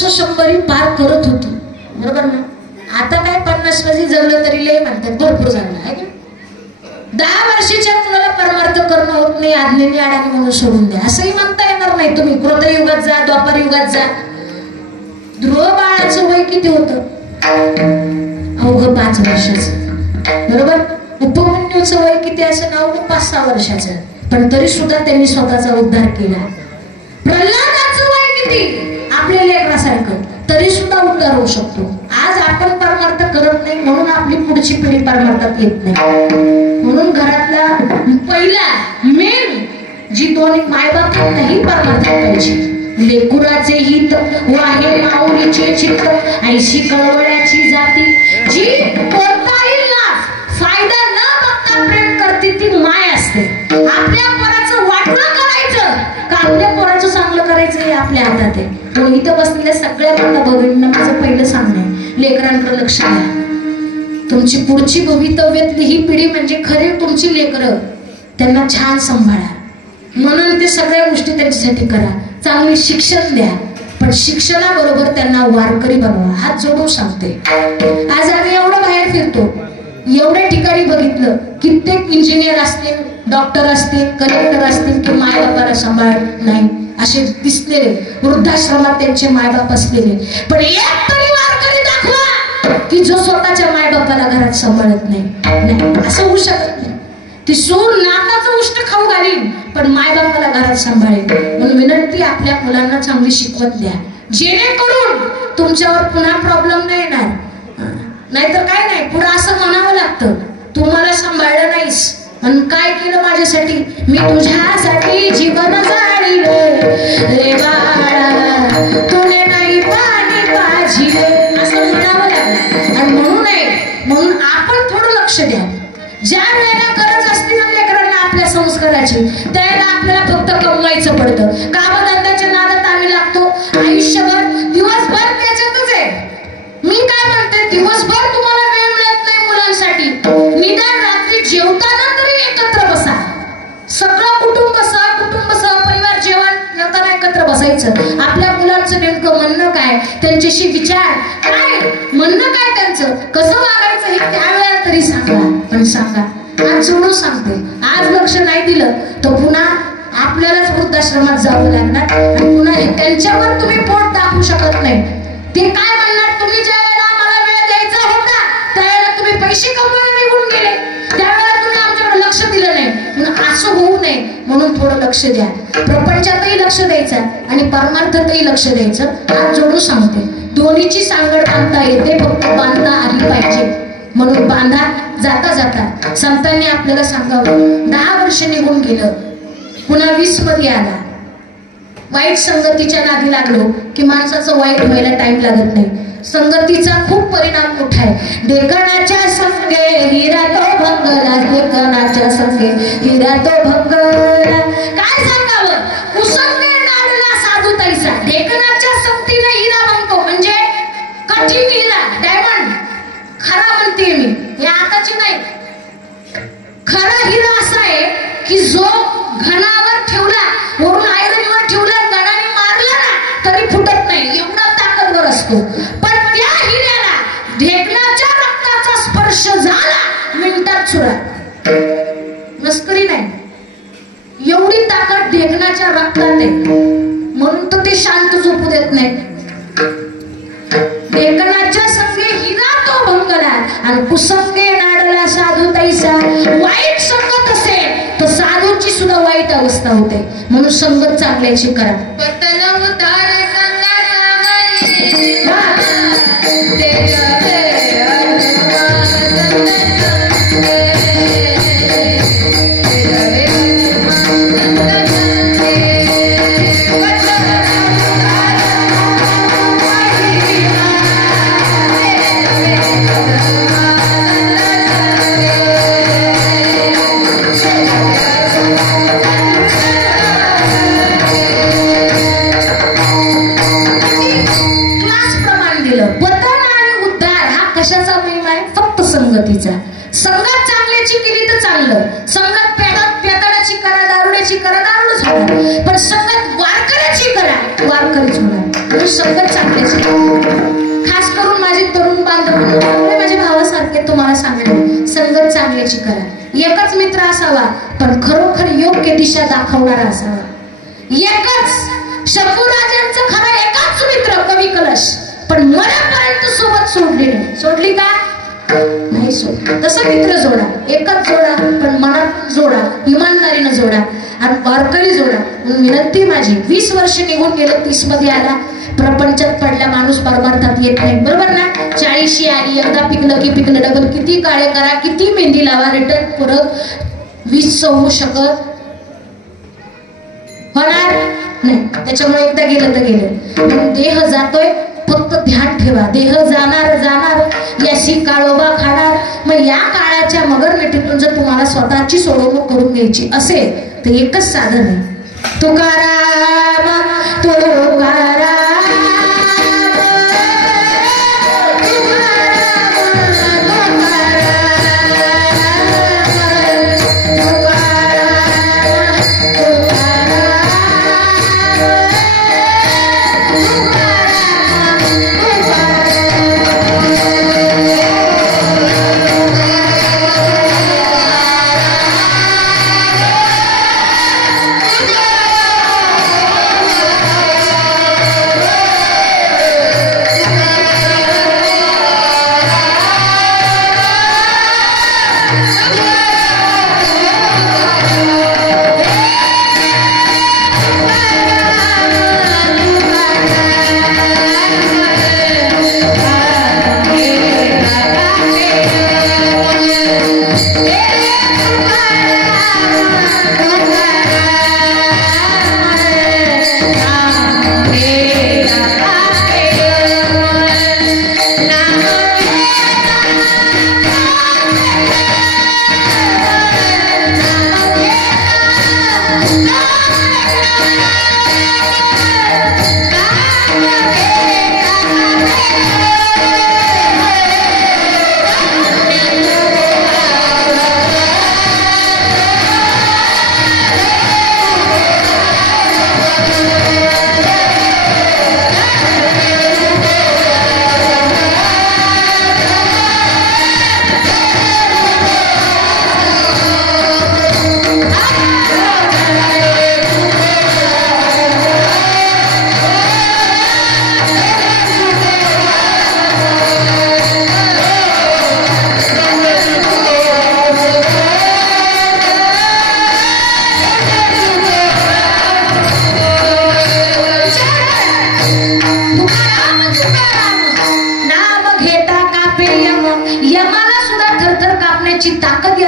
50-100 पार करत होतो, बरोबर ना? आता काय 50 वर्षी जगलं तरी लय म्हणतात, भरपूर झालं आहे का? 10 वर्षाच्या मुलाला परमार्थ करणं होत नाही, आदलेली आडाने म्हणून सोडून द्या असंही म्हणता येणार नाही. तुम्ही क्रोधयुगात जा, द्वापर युगात जा. ध्रुव बाळाचं वय किती होतं? अवघं 5 वर्षाचं, बरोबर? उपमन्यूचं वय किती असं? अवघं 5-6 वर्षाचं, पण तरी सुद्धा त्यांनी स्वतःचा उद्धार केला. प्रल्हादाचं वय किती? आपल्या लेकरासारखं, तरी सुद्धा उद्धार होऊ शकतो. आज आपण परमार्थ करत नाही म्हणून आपली पुढची पिढी परमार्थात येत नाही. म्हणून घरातला पहिला मेन जी 2 मायबाप नाही परमार्थात पाहिजे. लेकुराचे हित वाहे माऊलीचे चित्त, ऐशी कळवळ्याची जाती, जी कोणताही लाभ फायदा न बघता प्रेम करते ती माय असते. आपल्या पोराचं वाटलं करायचं का आपल्या पोराचं चांगलं करायचं हे आपल्या हातात आहे. म्हणून इथं बसलेल्या सगळ्या बहिणींना माझं पहिलं सांगणं आहे, लेकरांकडे लक्ष द्या. तुमची पुढची भवितव्यातली ही पिढी म्हणजे खरे तुमची लेकरं, त्यांना छान सांभाळा. म्हणून ते सगळ्या गोष्टी त्यांच्यासाठी करा. चांगली शिक्षण द्या, पण शिक्षणाबरोबर त्यांना वारकरी बनवा. हात जोडून सांगते. आज आम्ही एवढं बाहेर फिरतो, एवढ्या ठिकाणी बघितलं, कित्येक इंजिनियर असतील, डॉक्टर असतील, कलेक्टर असतील की मायबापाला सांभाळ नाही असे दिसलेले, वृद्धाश्रमात त्यांचे मायबाप असलेले, पण एक तरी वारकरी दाखवा की जो स्वतःच्या मायबापाला घरात सांभाळत नाही. असं होऊ शकत नाही. ती सूर नाकाचं उष्ट खाऊ घालीन पण मायबापाला घरात सांभाळेल. म्हणून विनंती, आपल्या मुलांना चांगली शिकवत द्या, जेणेकरून तुमच्यावर पुन्हा प्रॉब्लेम नाही येणार. नाहीतर काय नाही, पुढे असं म्हणावं लागतं, तू मला सांभाळलं नाहीस आणि काय केलं माझ्यासाठी, मी तुझ्यासाठी जीवन जाळीले रे बाळा, तुने नाही पाणी पाजिले, असं म्हणावं लागलं. आणि म्हणून आपण थोडं लक्ष द्या. ज्या वेळेला गरज असते ना लेकरांना आपल्या संस्काराची, त्यावेळेला आपल्याला फक्त कमवायचं पडतं. कामधंद्याच्या नादात आम्ही लागतो आयुष्यभर, दिवसभर त्याच्यातच आहे. मी काय म्हणते, दिवसभर तुम्हाला वेळ मिळत नाही मुलांसाठी, निदान रात्री जेवताना तरी एकत्र बसा. सगळं कुटुंब परिवार जेवण नंतर एकत्र बसायचं. आपल्या मुलांचं नेमकं म्हणणं काय, त्यांच्याशी विचार काय, म्हणणं काय त्यांचं, कसं वागायचं हे त्यावेळेला तरी सांगा. पण सांगा, आज जोडून सांगते, आज लक्ष नाही दिलं तर पुन्हा आपल्यालाच वृद्धाश्रमात जावं लागणार आणि पुन्हा त्यांच्यावर तुम्ही पोट दाखवू शकत नाही. ते काय म्हणणार, तुम्ही ज्या वेळेला आम्हाला वेळ द्यायचा होता त्यावेळेला तुम्ही पैसे कमवायला निघून गेले, त्यावेळेला तुम्ही आमच्याकडे लक्ष दिलं नाही. असं होऊ नये म्हणून थोडं लक्ष द्या. प्रपंचातही लक्ष द्यायचं आणि परमार्थातही लक्ष द्यायचं. आज जोडून सांगते, दोन्हीची सांगड बांधता येते, फक्त बांधता आली पाहिजे. म्हणून बांधा. जाता जाता संतांनी आपल्याला सांगावं, 10 वर्ष निघून गेलं, पुन्हा 20 मध्ये आला, वाईट संगतीच्या नादी लागलो की माणसाचं वाईट व्हायला टाइम लागत नाही. संगतीचा खूप परिणाम मोठा आहे. ढेकणाच्या संगे हिरा तो भंगला, ढेकणाच्या संगे हिरा तो भंगला. काय सांगावं, कुसंगे नाडला साधू तैसा. ढेकणाच्या संगतीने हिरा बनतो म्हणजे कठीण हिरा, डायमंड खरा म्हणते मी, हे आताची नाही. खरा हिरा असा आहे की जो घणावर ठेवला, वरून आयरनवर ठेवला, गणाने मारला ना तरी फुटत नाही, एवढा ताकदवर असतो. पण त्या हिऱ्याला ढेकणाच्या रक्ताचा स्पर्श झाला मिनिटात चुरा. मस्करी नाही, एवढी ताकद ढेकणाच्या रक्तात आहे. म्हणून तर ते शांत झोपू देत नाही. ढेकणाच्या संगे हिरा तो भंगला आणि कुसंगे नाडला साधू तैसा. वाईट संगत असेल तर साधूची सुद्धा वाईट अवस्था होते. म्हणून संगत चांगल्याची करा. संगतीचा. संगत चांगल्याची केली तर चांगलं, संगत पेताडाची करा, दारुड्याची करा, दारुडच होणार, पण संगत वारकऱ्याची करा, वारकरीच होणार. म्हणून संगत चांगल्याची, खास करून माझे तरुण बांधव माझ्या भावासारखे तुम्हाला सांगणे, संगत चांगल्याची करा. एकच मित्र असावा पण खरोखर योग्य दिशा दाखवणारा असावा. एकच शंभूराजांचं खरं एकच मित्र कवी कलश, पण मनापर्यंत सोबत सोडली नाही. सोडली का नाही सोडली. तसं मित्र जोडा, एकच जोडा पण मनात जोडा, इमानदारीनं जोडा आणि वारकरी जोडा. विनंती माझी, 20 वर्ष निघून गेले, 30 मध्ये आला, प्रपंचात पडला माणूस परमार्थात येत नाही, बरोबर ना. 40शी आली, एकदा पिकलं की पिकलं डबल. किती काळे करा, किती मेहंदी लावा, रिटर्न परत 20 होऊ शकत होणार नाही. त्याच्यामुळे एकदा गेलं तर गेलं. देह जातोय, फक्त ध्यान ठेवा, देह जाणार जाणार याशी काळोबा खाणार. मग या काळाच्या मगरमिठीतून जर तुम्हाला स्वतःची सोडवणूक करून घ्यायची असेल तर एकच साधन आहे, तुकाराम तुकाराम.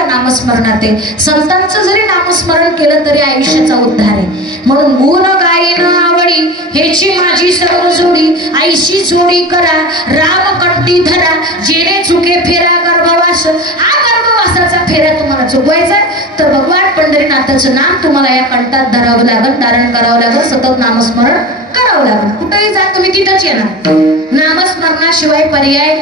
नामस्मरणात आहे. संतांचं जरी नामस्मरण केलं तरी आयुष्याचा उद्धार आहे. म्हणून गुण गायन आवडी हेची माझी सर्व जोडी, आईशी जोडी करा राम कंठी धरा, जेणे चुके फेरा गर्भवास. हा गर्भवासाचा फेरा तुम्हाला चुकवायचा तर भगवान पंढरीनाथाचं नाम तुम्हाला या कंठात धरावं लागेल, धारण करावं लागेल, सतत नामस्मरण करावं लागेल. कुठेही जा तुम्ही तिथंच येणार. नामस्मरणाशिवाय पर्याय.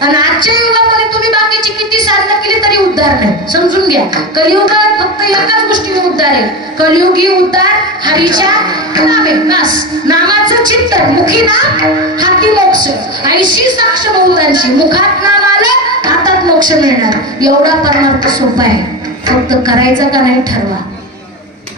आणि आजच्या युगामध्ये तुम्ही बाकीची किती साधना केली तरी उद्धार नाही. समजून घ्या, कलियुगात फक्त एकाच गोष्टीने उद्धार आहे. कलियुगी उद्धार हरीच्या नामे. बस नामाचं चिंतन, मुखी नाम हाती मोक्ष. ऐशी साक्ष बहुतांशी, मुखात नाम आलं हातात मोक्ष मिळणार. एवढा परमार्थ सोपा आहे, फक्त करायचं का नाही ठरवा.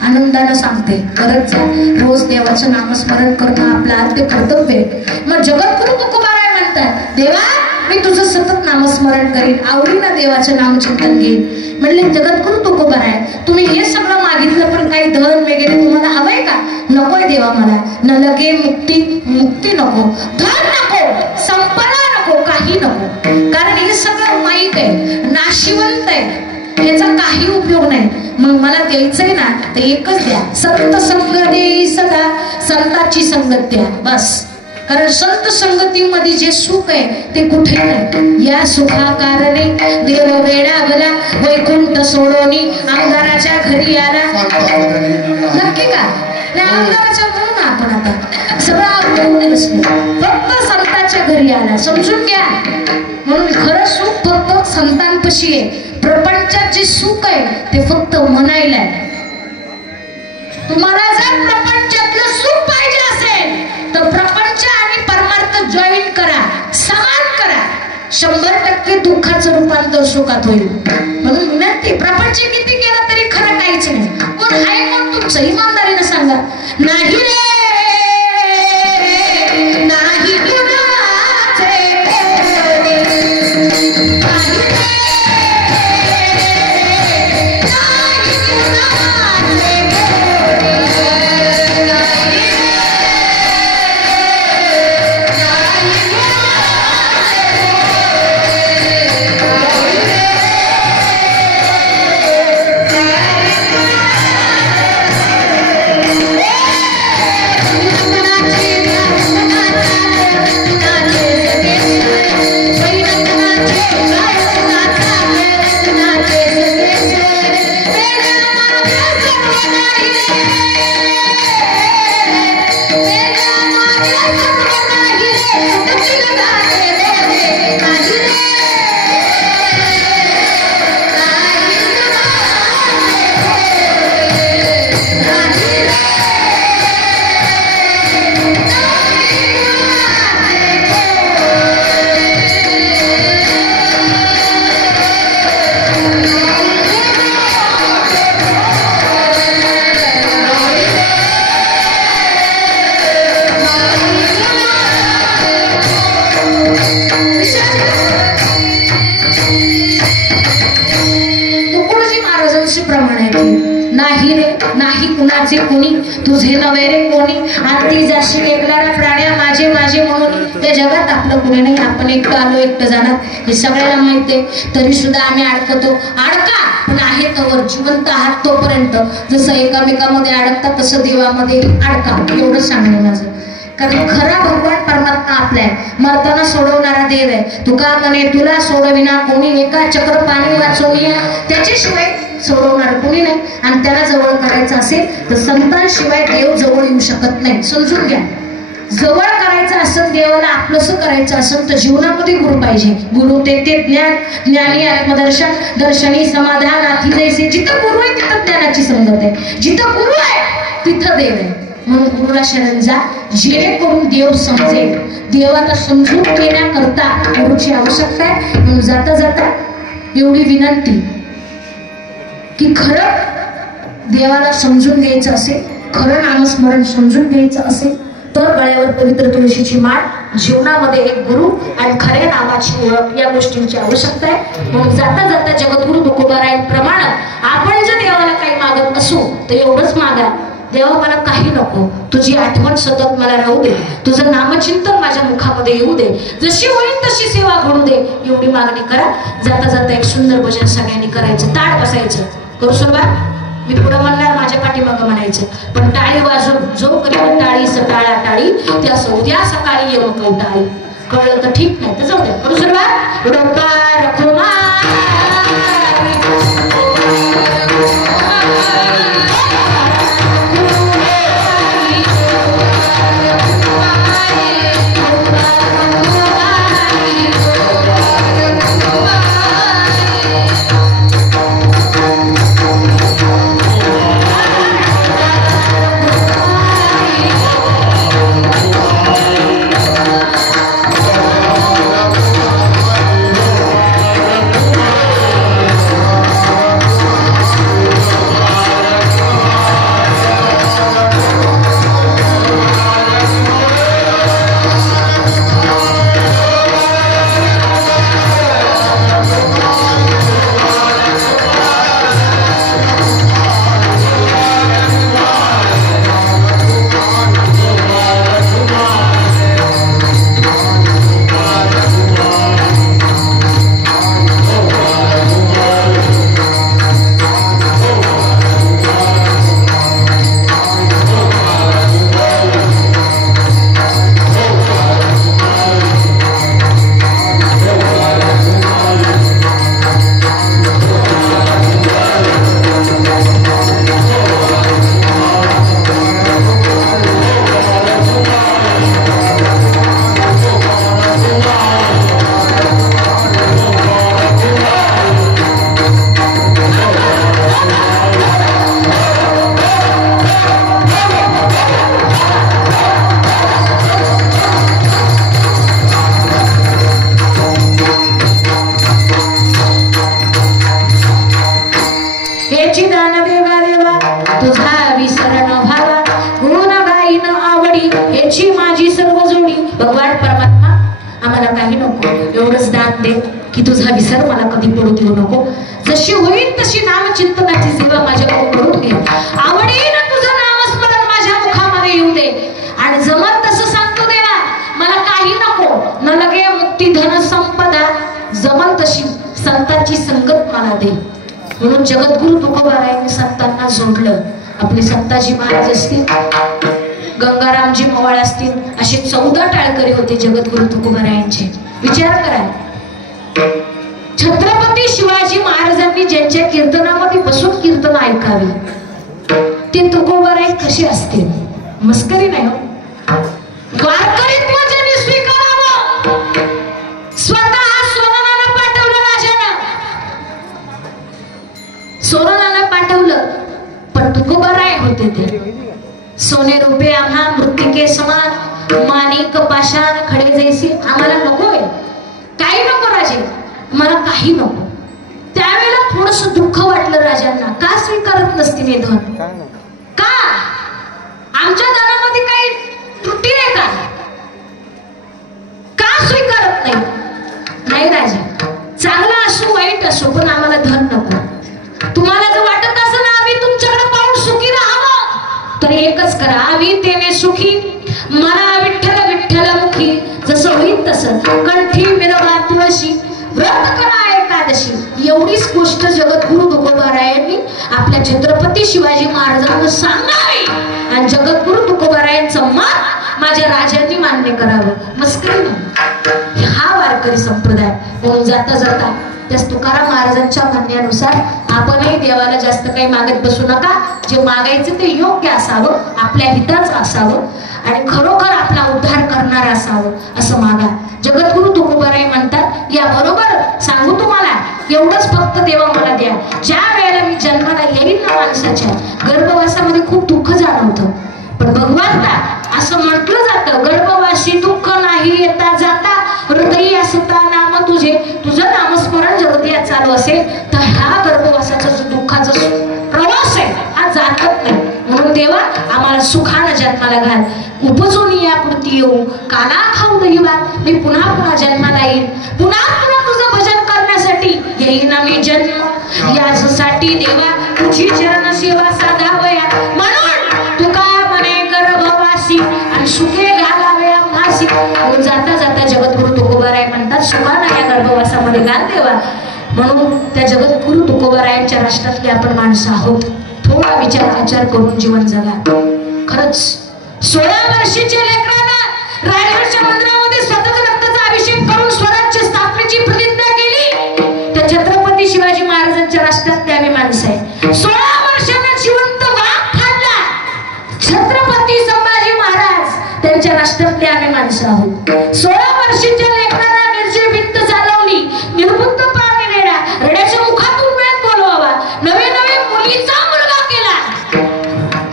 आनंदानं सांगते, करत जा. रोज देवाचं नामस्मरण करणं आपलं आद्य कर्तव्य आहे. मग जगद्गुरु तुकोबाराय म्हणतात, देवा मी तुझं सतत नामस्मरण करीन, आवडीनं देवाचं नामचिंतन घेईन. म्हणले जगद्गुरु तुकोबाराय तुम्ही हे सगळं मागितलं पण काही धन वगैरे तुम्हाला हवंय का? नकोय देवा मला. न लगे मुक्ती नको, धन नको, संपदा नको, काही नको. कारण हे सगळं माईक आहे, नाशिवंत आहे, याचा काही उपयोग नाही. मग मला द्यायचंय ना तर एकच द्या, संत संग देई सदा, संताची संगत द्या बस. कारण संत संगतीमध्ये जे सुख आहे ते कुठे नाही. या सुखाकारणे देव वेडावला, वैकुंठ सोडोनी आमदाराच्या घरी आला. नक्की का नाही? आमदाराच्या म्हणून आपण आता सगळं आपण फक्त संतांच्या घरी आला. समजून घ्या. म्हणून खरं सुख फक्त संतांपाशी आहे. प्रपंचात जे सुख आहे ते फक्त म्हणायला आहे. तुम्हाला जर प्रपंचातलं सुख पाहिजे असेल तर प्रपंच आणि परमार्थ जॉईन करा, समान करा, 100% दुःखाचं रूपांतर सुखात होईल. म्हणून विनंती, प्रपंच किती केला तरी खरं काहीच नाही. कोण आहे कोण तुमचं? इमानदारीनं सांगा. नाही रे, नाही कुणाचे कोणी, नाही रे, नाही कुणाचे कोणी, तुझे नवे रे कोणी, अंती जाशी एकला प्राण्या माझे माझे म्हणून. या जगात आपलं कोणी नाही, आपण एकटं आलो एकटं जाणार हे सगळ्याला माहितीये. तरी सुद्धा आम्ही अडकतो. अडका, पण आहे तवर, जिवंत आहात तोपर्यंत. जसं एकामेकामध्ये अडकता तसं देवामध्ये अडका, एवढं सांगणं माझं. कारण खरा भगवान परमात्मा आपला आहे, मरताना सोडवणारा देव आहे. तुका म्हणे तुला सोडविना कोणी, एका चक्र पाणी वाचवूया त्याच्याशिवाय सोडवणार कोणी नाही. आणि त्याला जवळ करायचं असेल तर संतांशिवाय देव जवळ येऊ शकत नाही. समजून घ्या. जवळ करायचं असेल देवाला, आपलंसं करायचं असेल तर जीवनामध्ये गुरु पाहिजे. गुरु ते ज्ञान, ज्ञानी आत्मदर्शन, दर्शनी समाधान आधी जैसे. जिथं गुरु आहे तिथं ज्ञानाची संगत आहे, जिथं गुरु आहे तिथं देव आहे. म्हणून गुरुला शरण जा, जेणेकरून देव समजेल. देवाला समजून घेण्याकरता गुरुची आवश्यकता आहे. म्हणून जाता जाता एवढी विनंती की खरं देवाला समजून घ्यायचं असेल, खरं नामस्मरण समजून घ्यायचं असेल तर गळ्यावर पवित्र तुळशीची माळ, जीवनामध्ये एक गुरु आणि खऱ्या नामाची ओळख, या गोष्टींची आवश्यकता आहे. म्हणून जाता जाता जगद्गुरु तुकोबारायांप्रमाणे आपण जर देवाला काही मागत असू तर एवढंच मागा, देवा मला काही नको, तुझी आठवण सतत मला राहू दे, तुझं नामचिंतन माझ्या मुखामध्ये येऊ दे, जशी होईल तशी सेवा घडू दे, एवढी मागणी करा. जाता जाता एक सुंदर भजन सगळ्यांनी करायचं, ताट बसायचं. करू सुरुवात. मी पुढं म्हणणार, माझ्या पाठीमागं म्हणायचं, पण टाळी वाजून जो कधी टाळी सटाळा टाळी त्या उद्या सकाळी येऊ कवटाळी. कळलं तर ठीक, नाही तर जाऊ द्या. करू सुरुवात. दे की तुझा विसर मला कधी पडू देऊ नको. जशी होईल तशी नामचिंतनाची सेवा माझ्याकडून करून घे. आवडीन तुझं नामस्मरण माझ्या मुखामध्ये येऊ दे. आणि जमत तसं सांगतो देवा, मला काही नको, न लगे मुक्ती धन संपदा, जमल तशी संतांची संगत मला दे. म्हणून जगद्गुरु तुकोबारायांनी संतांना जोडलं. आपले संताजी महाराज असतील, गंगारामजी मवाळ असतील, असे 14 टाळकरी होते जगद्गुरु तुकोबारायांचे. विचार करा, छत्रपती शिवाजी महाराजांनी ज्यांच्या कीर्तनामध्ये बसून कीर्तन ऐकावे ते तुकोबाराय कसे असतील? मस्करी नाही हो. वारकरीत्व ज्यांनी स्वीकारावं, स्वतः सोनानं पाठवलं राजानं, सोनानं पाठवलं, पण तुकोबाराय होते ते. सोने रुपये आम्हा मृत्तिके समान, माणिक पाषाण खडे जैसे. आम्हाला नकोय, काही नको राजे, मला काही नको. त्यावेळेला थोडस दुःख वाटलं राजांना. का स्वीकारत नसतील हे धन? का आमच्या धनामध्ये काही त्रुटी आहे का? का स्वीकारत नाही? नाही राजा, चांगला असो वाईट असो, पण आम्हाला धन नको. तुम्हाला जर वाटत असेल आम्ही तुमच्याकडे पाहून सुखी राहावं, तर एकच करा, आम्ही तेने सुखी मना विठ्ठल विठ्ठल मुखी. जसं होईल तसं कंठी मिरवा तुळशी, व्रत करा एकादशी. एवढीच गोष्ट जगद्गुरु तुकोबारायांनी आपल्या छत्रपती शिवाजी महाराजांना सांगावी. आणि जगद्गुरु तुकोबारायांचं मत माझ्या राजांनी मान्य करावं. मस्करी नाही. हा वारकरी संप्रदाय. म्हणून जाता जाता त्या तुकाराम महाराजांच्या म्हणण्यानुसार आपणही देवाला जास्त काही मागत बसू नका. जे मागायचं ते योग्य असावं, आपल्या हिताचं असावं आणि खरोखर आपला उद्धार करणार असावं असं मागा. जगद्गुरु तुकोबाराय म्हणतात, या बरोबर सांगू तुम्हाला, एवढंच फक्त देवा मला द्या. ज्या वेळेला मी जन्माला येईल ना माणसाच्या गर्भवासामध्ये खूप दुःख जाणवतं, पण भगवंता असं म्हटलं जातं, गर्भवासी दुःख नाही येता जाता, हृदयी असता नाम तुझे. तुझं नामस्मरण जगद्या चालू असेल तर ह्या गर्भवासाचा जो दुःखाचा प्रवास आहे हा जातच नाही. म्हणून देवा आम्हाला सुखानं जन्माला घाल. उपजून यापुरती येऊ, काना खाऊ दहिवा, मी पुन्हा पुन्हा जन्माला येईल. पुन्हा पुन्हा तुझं भजन करण्यासाठी येईन मी जन्म. यासाठी देवा तुझी चरण सेवा साधावया. म्हणून तुका म्हणे गर्भवासी आणि सुखे घालावया मासी. जाता जाता जगद्गुरु तुकोबाराय म्हणतात, सुखानं या गर्भवासामध्ये घाल देवा. म्हणून त्या जगद्गुरु तुकोबारायांच्या राष्ट्रातले आपण माणसं आहोत. थोडा विचार आचार करून जीवन जगा. खरंच 16 वर्षीच्या लेकरांना रायगडच्या मंदिरामध्ये सतत रक्ताचा अभिषेक करून स्वराज्य स्थापनेची प्रतिज्ञा केली. त्या छत्रपती शिवाजी महाराजांच्या राष्ट्रातले आम्ही माणसं आहे. 16 वर्षांना जिवंत वाघ खाल्ला छत्रपती संभाजी महाराज, त्यांच्या राष्ट्रातले आम्ही माणसं आहोत. 16 वर्षाच्या लेकरांना निर्जय भिंत चालवली, निर्बुद्ध प्राणी रेडा, रेड्याच्या मुखातून वेद बोलवावा, नवे नवे मुलीचा मुलगा केला.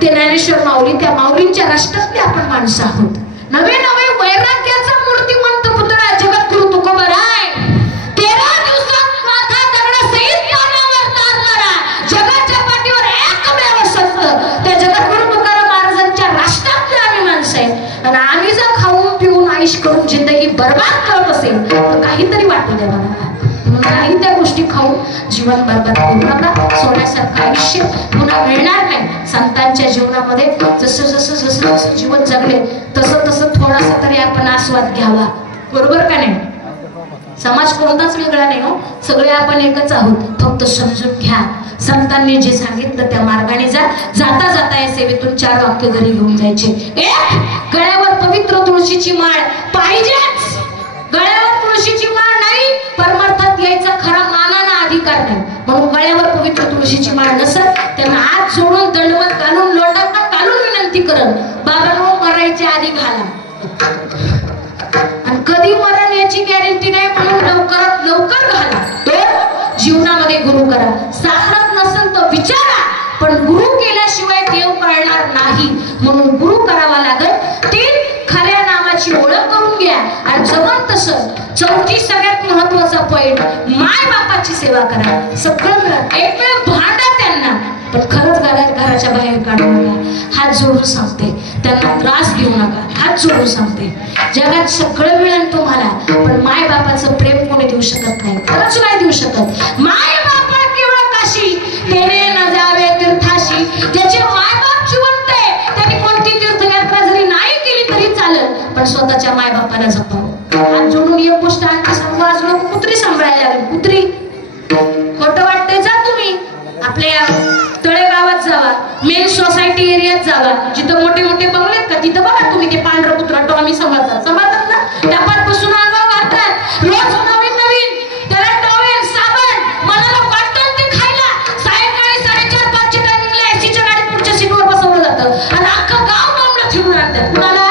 ते ज्ञानेश्वर माऊली, त्या माऊलींच्या राष्ट्रातले आपण माणसं आहोत. नवे नवे वैराग्याचा मूर्तिमंत पुतळा जगद्गुरु तुकोबाराय. 13 दिवसात माथा दगडासहित पाण्यावर तारणारा, जगाच्या पाठीवर एकमेव संत त्या जगद्गुरु तुकाराम महाराजांच्या राष्ट्रातले आम्ही माणसं आहे. आणि आम्ही जर खाऊन पिऊन आयुष करून जिंदगी बर्बाद करत असेल तर काहीतरी वाटू द्या मला. नाही त्या गोष्टी खाऊन जीवन बर्बाद करू नका. सोन्यासारखं आयुष्य पुन्हा मिळणार नाही. संतांच्या जीवनामध्ये जसं जसं जसं जसं जीवन जगले तसं तसं थोडासा तरी आपण आस्वाद घ्यावा. बरोबर का नाही? समाज कोणताच वेगळा नाही हो, सगळे आपण एकच आहोत. फक्त समजून घ्या. संतांनी जे सांगितलं त्या मार्गाने जा. जाता जाता या सेवेतून 4 वाक्य घरी घेऊन जायचे. 1. गळ्यावर पवित्र तुळशीची माळ पाहिजेच. गळ्यावर तुळशीची माळ नाही, परमार्थात यायचा खरा मानाना अधिकार नाही. म्हणून गळ्यावर पवित्र तुळशीची माळ नसत त्यांना हात जोडून दंडवत घालून लोटांना घालून विनंती करत, बाबांनो मरायच्या आधी घाला. आणि कधी मरण याची गॅरंटी नाही, म्हणून लवकरात लवकर घाला. 2. जीवनामध्ये गुरु करा. सापडत नसेल तर विचारा, पण गुरु केल्याशिवाय देव कळणार नाही. म्हणून गुरु करावा लागेल. 3. खऱ्या नामाची ओळख करून घ्या. आणि जमत तसं 4थी सगळ्यात महत्वाचा पॉइंट, माय बापाची सेवा करा. सगळं एक वेळ भांडा त्यांना, पण खरंच घराच्या घराच्या बाहेर काढू नका, हात जोडून सांगते. त्यांना त्रास देऊ नका, हात जोडून सांगते. जगात सगळं मिळेल तुम्हाला, पण माय बापाचं प्रेम कोणी देऊ शकत नाही, खरंच नाही देऊ शकत. माय बापा केवळ काशी, तेने न जावे तीर्थाशी. ज्याचे माय बाप जिवंत आहे त्यांनी कोणती तीर्थयात्रा जरी नाही केली तरी चालेल, पण स्वतःच्या माय बापाला जपावं. हात जोडून एक गोष्ट आणखी सांगू, आज लोक कुत्री सांभाळायला लागली. कुत्री खोटं वाटतंय, जा तुम्ही आपल्या तळेगावात जावा, मेन सोसायटी एरियात जावा, जिथं मोठे मोठे बंगले आहेत का तिथं बघा तुम्ही ते पांढरं कुत्रा टॉमी सांभाळतात ना, टपाटपासून अंगावर घालतात, रोज नवीन नवीन त्याला टॉवेल साबण मनाला वाटतं ते खायला. सायंकाळी 4:30-5च्या टायमिंगला एसीच्या गाडीत पुढच्या सीटवर बसवलं जातं आणि अख्खं गाव मामला फिरून आणतात. कुणाला?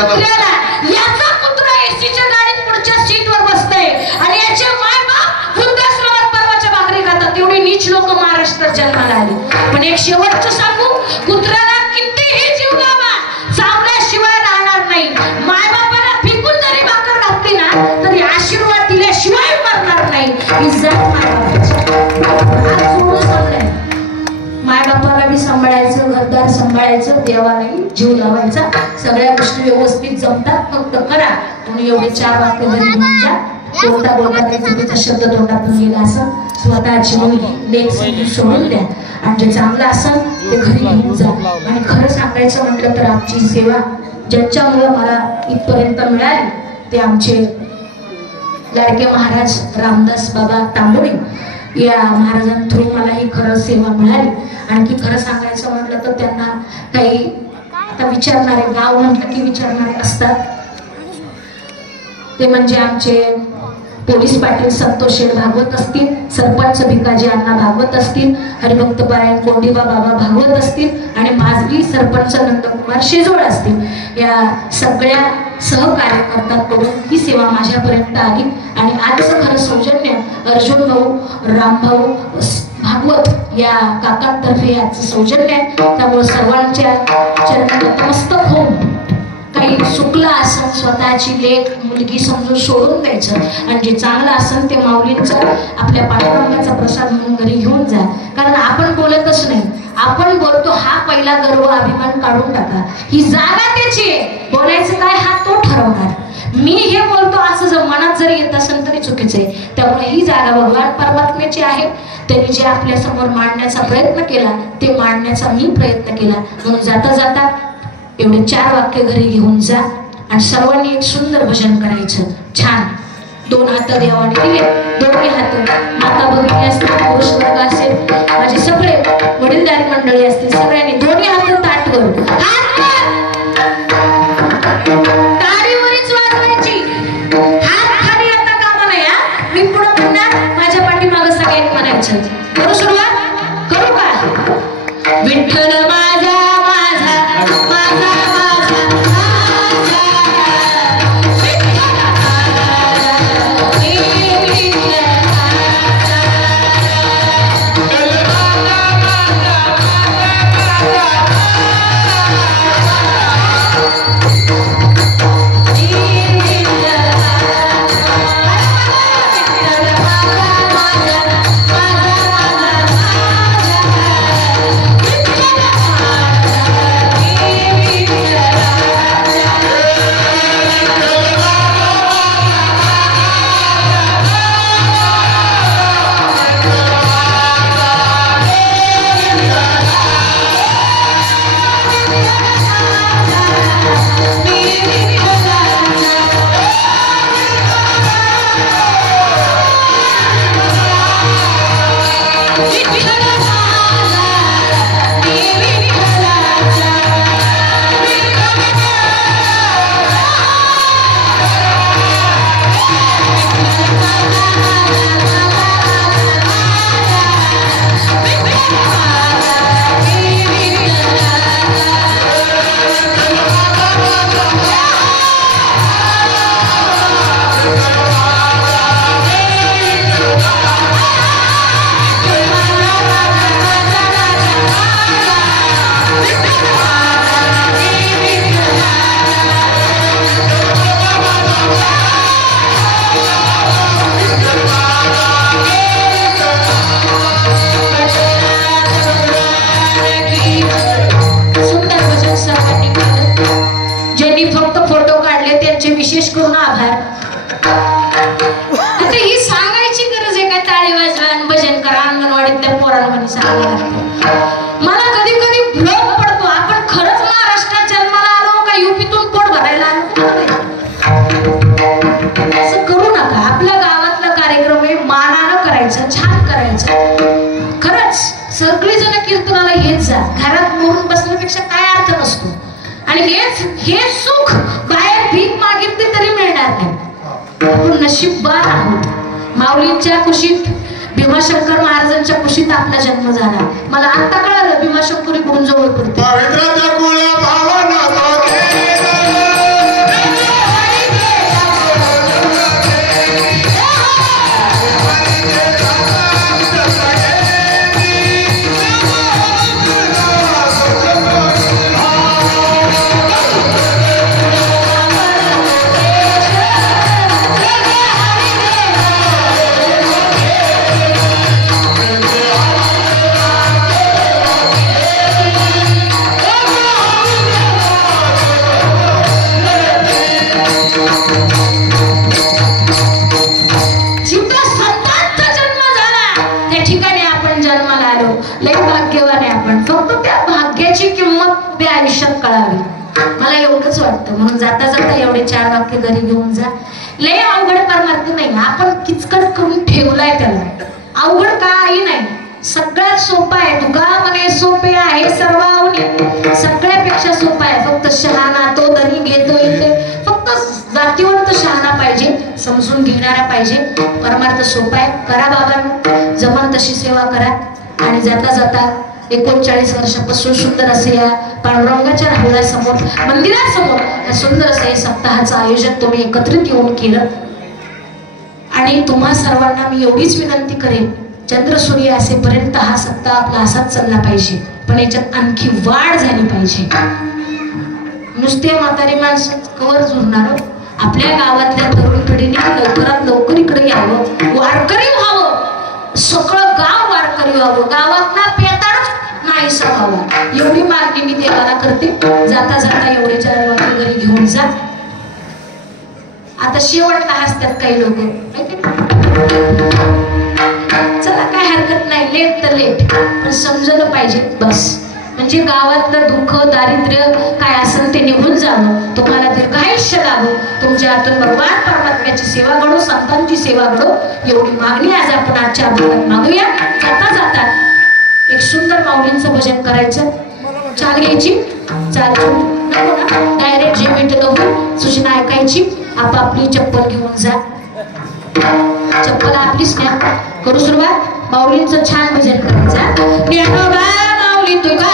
कुत्र्याला. याचा कुत्रा एसीच्या गाडीत पुढच्या सीटवर बसतंय आणि याचे माय बाप वृद्धाश्रमात परवाच्या भाकरी खातात. एवढी नीच लोक महाराष्ट्रात जन्माला आली. पण एक शेवटचं सांगू, कुत्र्याला कितीही जीव लावा, चावल्याशिवाय राहणार नाही. माय बापाला फिकून जरी भाकर घातली ना तरी आशीर्वाद दिल्याशिवाय मरणार नाही. इज्जत माय बापाची. माय बापाला बी सांभाळायचं, घरदार सांभाळायचं, देवालाही जीव लावायचा. सगळ्या गोष्टी व्यवस्थित जमतात, फक्त करा. तुम्ही एवढे 4 वाक्य घरी घेऊन जा. बोलता बोलता काही चुकीचा शब्द तोंडातून गेला असं स्वतःची मुलगी लेख सोडून द्या आणि जे चांगलं असेल ते घरी घेऊन जा. आणि खरं सांगायचं म्हटलं तर आमची सेवा ज्यांच्यामुळे मला इथपर्यंत मिळाली ते आमचे लाडके महाराज रामदास बाबा तांबोळी या महाराजांथ्रू मला ही खरं सेवा मिळाली. आणखी खरं सांगायचं म्हटलं तर त्यांना काही आता विचारणारे, गाव म्हटलं की विचारणारे असतात. ते म्हणजे आमचे पोलीस पाटील संतोष शेठ भागवत असतील, सरपंच भिकाजी अण्णा भागवत असतील, हरिभक्त पारायण कोंडीबा बाबा भागवत असतील आणि माजरी सरपंच नंदकुमार शेजोळ असतील. या सगळ्या सहकार्यकर्त्यांकडून ही सेवा माझ्यापर्यंत आली. आणि आजचं खरं सौजन्य अर्जुन भाऊ, रामभाऊ भागवत या काकांतर्फे आजचं सौजन्य आहे. त्यामुळे सर्वांच्या चरणी नतमस्तक होऊन काही चुकलं असेल स्वतःची लेख मुलगी समजून सोडून द्यायचं आणि जे चांगलं असेल ते माऊलींचा आपल्या पांडुरंगाचा प्रसाद म्हणून घरी घेऊन जा. कारण आपण बोलतच नाही, आपण बोलतो. हा पहिला गर्व अभिमान काढून टाका. ही जागा त्याची आहे, बोलायचं काय हा तो ठरवणार. मी हे बोलतो असं जर मनात जरी येत असेल तरी चुकीचं आहे. त्यामुळे ही जागा भगवान परमात्म्याची आहे. त्यांनी जे आपल्या समोर मांडण्याचा प्रयत्न केला ते मांडण्याचा मी प्रयत्न केला. म्हणून जाता जाता एवढे 4 वाक्य घरी घेऊन जा आणि सर्वांनी एक सुंदर भजन करायचं. छान 2 हात देवाने दिले, दोन्ही हात माता भगिनी असतील, पुरुष वर्ग असेल, माझे सगळे वडीलधारी मंडळी असतील, सगळ्यांनी दोन्ही हात ताटवर ताळीवरच वाजवायची. हात खाली आता कामा नाही. मी पुढे पुन्हा माझ्या पाठीमागं सगळ्यांनी म्हणायचं. करू सुरुवात? करू का? विठ्ठल माझा मला कधी कधी भ्रम पडतो, आपण खरंच महाराष्ट्रात जन्माला आलो का युपीतून पोट भरायला आलो? असं करू नका. आपल्या गावातला कार्यक्रम आहे, मानानं करायचं, छान करायचं. खरंच सगळेजण कीर्तनाला येत जा. घरात मोडून बसण्यापेक्षा काय अर्थ नसतो. आणि हे सुख बाहेर भीक मागितली तरी मिळणार नाही. आपण नशीबवान आहोत. माऊलींच्या कुशीत, भीमाशंकर महाराजांच्या कुशीत आपला जन्म झाला. मला आता कळालं भीमाशंकरी कुठून जवळ पडते. मला एवढंच वाटतं. म्हणून जाता जाता एवढे 4 वाक्य घरी घेऊन जा. लय अवघड परमार्थ नाही, आपण किचकट करून ठेवलाय त्याला. अवघड काही नाही, सगळ्यात सोपा आहे. तुका म्हणे सोपे आहे सर्वांनी, सगळ्यापेक्षा सोपा आहे. फक्त शहाणा तो धनी घेतो येते. फक्त जातीवंत शहाणा पाहिजे, समजून घेणारा पाहिजे. परमार्थ सोपा आहे. करा बाबांनो, जमन तशी सेवा करा. आणि जाता जाता 39 वर्षापासून सुंदर असे या पांडुरंगाच्या राहुळासमोर, मंदिरासमोर सुंदर असे सप्ताहाचं आयोजन तुम्ही एकत्रित येऊन केलं. आणि तुम्हा सर्वांना मी एवढीच विनंती करेन, चंद्रसूर्य असेपर्यंत हा सप्ताह आपला असाच चालला पाहिजे. पण याच्यात आणखी वाढ झाली पाहिजे. नुसते म्हातारी माणसं कवर जुळणार. आपल्या गावातल्या तरुण पिढीने लवकरात लवकर इकडे यावं, वारकरी व्हावं. सगळं गाव वारकरी व्हावं, गावात ना पेताळच नाही व्हावं. एवढी मागणी मी देवाला करते. जाता जाता एवढे 4 वाक्य घरी घेऊन जा. आता शेवटला हसतात काही लोक. चला काय हरकत नाही, लेट तर लेट, पण समजलं पाहिजे बस. म्हणजे गावातलं दुःख दारिद्र्य काय असेल ते निघून जावं. तुम्हाला दीर्घायुष्य लाभो. तुमच्या हातून भगवान परमात्म्याची सेवा घडो, संतांची सेवा घडो, एवढी मागणी आज आपण आजच्या अभियानात मागूया. जाता जाता एक सुंदर माऊलींचं भजन करायचं. चाल घ्यायची, चाल नको ना, डायरेक्ट जे भेटलं सूचना ऐकायची. आपापली चप्पल घेऊन जा. चप्पल आपलीच न्या. करू सुरुवात. माऊलींचं छान भजन करायचं. माऊली तुका